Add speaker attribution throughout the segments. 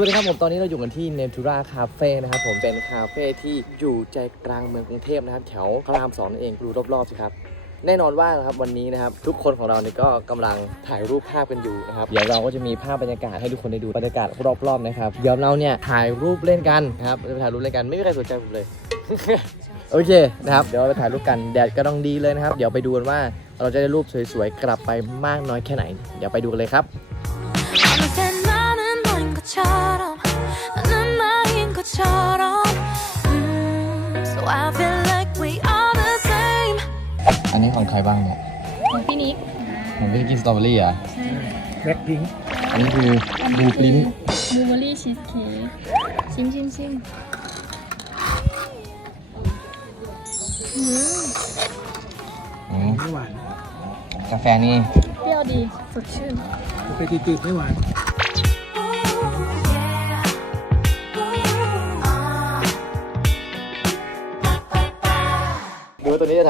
Speaker 1: วัสดีครับผมตอนนี้เราอยู่กันที่เนทูราคาเฟ่นะครับผมเป็นคาเฟ่ที่อยู่ใจกลางเมืองกรุงเทพนะครับแถวพระรามสองนั่นเองดูรอบๆสิครับแน่นอนว่านะครับวันนี้นะครับทุกคนของเราเนี่ยก็กำลังถ่ายรูปภาพกันอยู่นะครับเดี๋ยวเราก็จะมีภาพบรรยากาศให้ทุกคนได้ดูบรรยากาศรอบๆนะครับเดี๋ยวเราเนี่ยถ่ายรูปเล่นกันนะครับจะไปถ่ายรูปเล่นกันไม่มีใครสนใจผมเลยโอเคนะครับเดี๋ยวเราไปถ่ายรูปกันแดดก็ต้องดีเลยนะครับ เดี๋ยวไปดูกันว่าเราจะได้รูปสวยๆกลับไปมากน้อยแค่ไหน เดี๋ยวไปดูกันเลยครับ นนี้ของใครบ้างเนี่ย
Speaker 2: ของพี่นิก
Speaker 1: ของพี่กินสตรอเบอรี่อะ
Speaker 2: ใช่
Speaker 1: แบล็คพิงอันนี้คือบูปลิน
Speaker 2: บลูเบอรี่ชีสเค้กชิมชิมชิมอืม
Speaker 3: ไม่หวาน
Speaker 1: กาแฟนี่
Speaker 2: เปรี้ยวดีสดชื่น
Speaker 3: ไปจืดๆไม่หวาน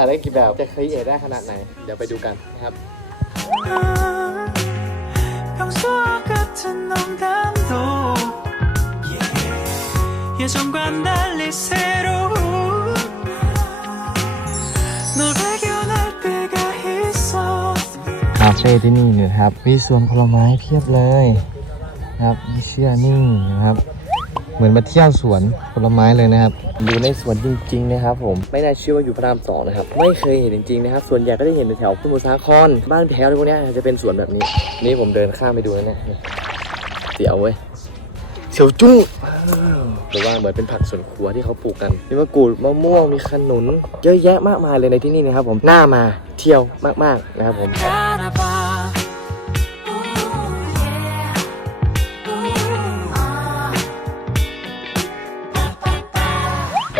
Speaker 1: ถ่ายได้กี่แบบจะครีเอทได้ขนาดไหน เดี๋ยวไปดูกันนะครับ
Speaker 4: 평소와 같은 농담도 예전과 달리 새로운 널 발견할 때가 있어
Speaker 1: คาเฟ่ที่นี่เนี่ยครับมีสวนผลไม้เพียบเลยนะครับมีเชื่อนิ่งนะครับ เหมือนมาเที่ยวสวนผลไม้เลยนะครับ อยู่ในสวนจริง ๆ นะครับผมไม่น่าเชื่อว่าอยู่พระรามสองนะครับ ไม่เคยเห็นจริง ๆ นะครับ ส่วนใหญ่ก็ได้เห็นแถวพุทธสาคร บ้านแพ้วอะไรพวกนี้จะเป็นสวนแบบนี้ นี่ผมเดินข้ามไปดูแล้วเนี่ยเสียวเว้ยเสียวจุ้งหรือว่าเหมือนเป็นผักสวนครัวที่เขาปลูกกัน มีมะกรูดมะม่วงมีขนุน เยอะแยะมากมายเลยในที่นี่นะครับผมน่ามาเที่ยวมากๆนะครับผม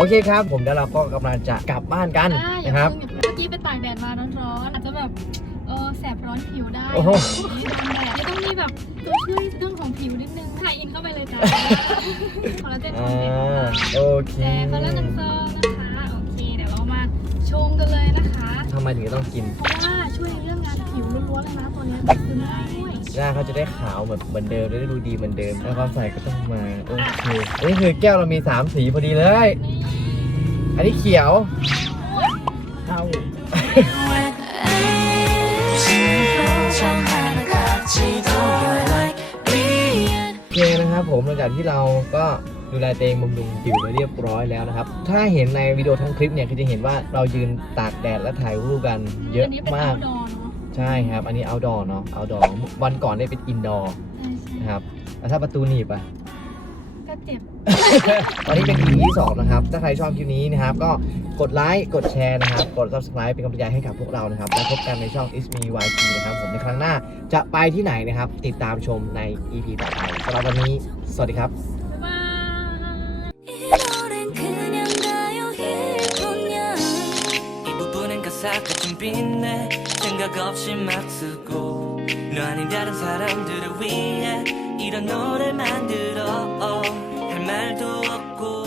Speaker 1: อเคครับ ผมแล้วเราก็กำลังจะกลับบ้านกัน
Speaker 2: อ่าอย่า
Speaker 1: นะครับ
Speaker 2: เพิ่งเมื่อกี้ไปตากแดดมาร้อนๆอาจจะแบบเออแสบร้อนผิวได้
Speaker 1: โอ้โห
Speaker 2: นี่โดนแดดไม่ต้องมีแบบตัวช่วยเรื่องของผิวนิดนึงถ่ายอินเข้าไปเลยจ้าคอลลาเจนคอ
Speaker 1: อ่
Speaker 2: มเพล็กซ์า
Speaker 1: โอเค
Speaker 2: แต่คอลลาเจนเซอร์นะคะโอเคเดี๋ยวเรามาชงกันเลยนะคะ
Speaker 1: ทำไมถึงต้องกิน
Speaker 2: เพราะว่า วยเรื่องงานผิวล้วนๆเลยนะตอนนี้ยคือไม่ได้
Speaker 1: หน้าเขาจะได้ขาวเหมือนเหมือนเดิมได้ดูดีเหมือนเดิม แล้วความใสก็ต้องมา โอเคนี่คือแก้วเรามี 3 สีพอดีเลย อันนี้เขียว
Speaker 3: เทา
Speaker 1: โอเคนะครับผมหลังจากที่เราก็ ดูแลตัวเองบำรุงผิวไปเรียบร้อยแล้วนะครับ ถ้าเห็นในวิดีโอทั้งคลิปเนี่ยคือจะเห็นว่าเรายืนตากแดดและถ่ายรูปกันเยอะ
Speaker 2: อันนี้เป็น
Speaker 1: มาก
Speaker 2: outdoor เนอะ
Speaker 1: ใช่ครับ อันนี้ outdoor เนาะ outdoor วันก่อนเนี่ยเป็น indoor
Speaker 2: ใช่ใช่
Speaker 1: นะครับแล้วถ้าประตูหนีบอะ
Speaker 2: ก็เจ็บ
Speaker 1: ตอนนี้เป็น EP ที่2นะครับ ถ้าใครชอบคลิปนี้นะครับ ก็กดไลค์ กดแชร์นะครับ กด subscribe เป็นกำลังใจให้กับพวกเรานะครับ แล้วพบกันในช่อง is me yt นะครับ ผมในครั้งหน้าจะไปที่ไหนนะครับ ติดตามชมใน EP ต่อไปสำหรับวันนี้ สวัสดีครับ
Speaker 4: 같은 빛내. 생각 없이 막 쓰고. 너 아닌 다른 사람들을 위해 이런 노래 만들어. 할 말도 없고.